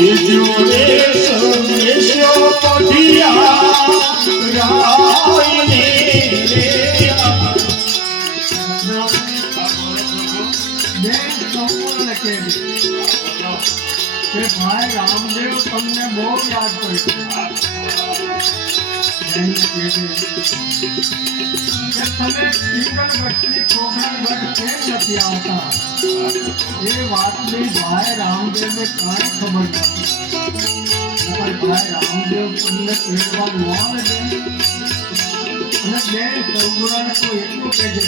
જોડે સંદેશો પઢિયા રાયને રે કે ભાઈ રામદેવ તમને બહુ યાદ કરે કે તમે સિંગલગઢથી કોકણગઢ કેમ નથી આવતા એ વાતની ભાઈ રામદેવને કાંઈ ખબર નથી. ભાઈ રામદેવ તમને પેટમાં ન આવે દે અને બે સૌગુણાને તો એટલું કહેજે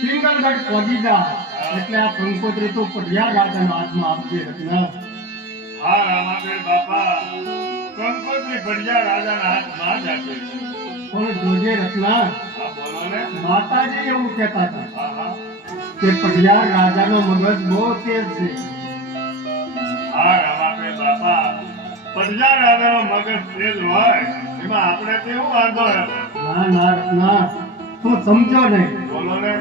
સિંગલગઢ પહોંચી જાય એટલે આ કંકોત્રી તો પઢિયા રાજાના હાથમાં આપજે રત્ના. હા રામાદેવ બાપા, કંકોત્રી પઢિયા રાજાના હાથમાં જ આપે છે. પણ જોજે રત્ના, હા બોલો ને. માતાજી એવું કહેતા હતા હા હા કે પઢિયા રાજાનો મગજ બહુ તેજ છે. હા રામાદેવ બાપા, પઢિયા રાજાનો મગજ તેજ હોય એમાં આપણે કેવું વાંધો નથી. ના ના રત્ના, તું સમજો નહીં. બોલો ને.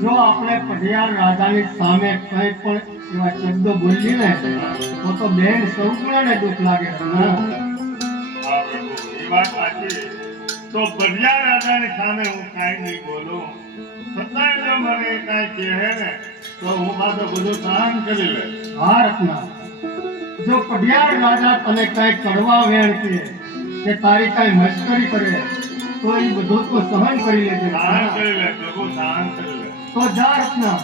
જો આપણે પઢિયાર રાજાની સામે કંઈ પણ એવા શબ્દો બોલીએ ને તો બેન સૌગુણાને દુઃખ લાગે. હા પ્રભુ, એ વાત સાચી. તો પઢિયા રાજાની સામે હું કાંઈ નહીં બોલું, છતાંય જો મને કાંઈ કહે ને તો હું પાછો બધું સહન કરી લે. હા રત્ના, જો પઢિયાર રાજા તને કઈ કરવા વેણ કે તારી કઈ મશ્કરી કરે તો એ બધું તો સહન કરી લેજે. સહન કરી લે પ્રભુ, સહન કરી લે. તો જા રત્ના,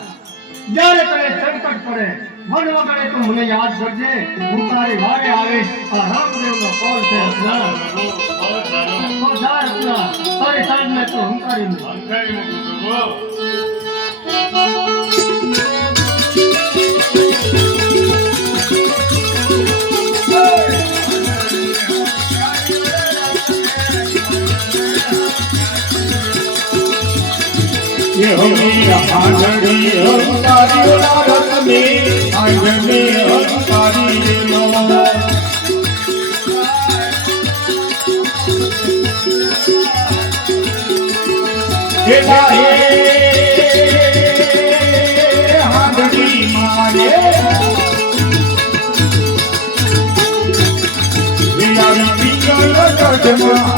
જ્યારે તને સંકટ પડે મન વગડે તો મને યાદ કરજે. હું તારી વારે આવીશ. આ રામદેવનો કોલ છે રત્ના. તો જા રત્ના, તારી સાંજને તો હંકારી મૂક.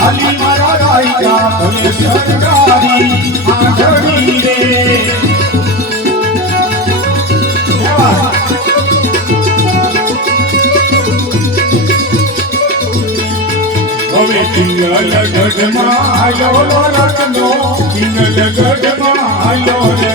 Ali mara raja bole sarkari aadhari re હવે પિંગલ ગઢમાં આયો રત્નો, પિંગલ ગઢમાં આયો રે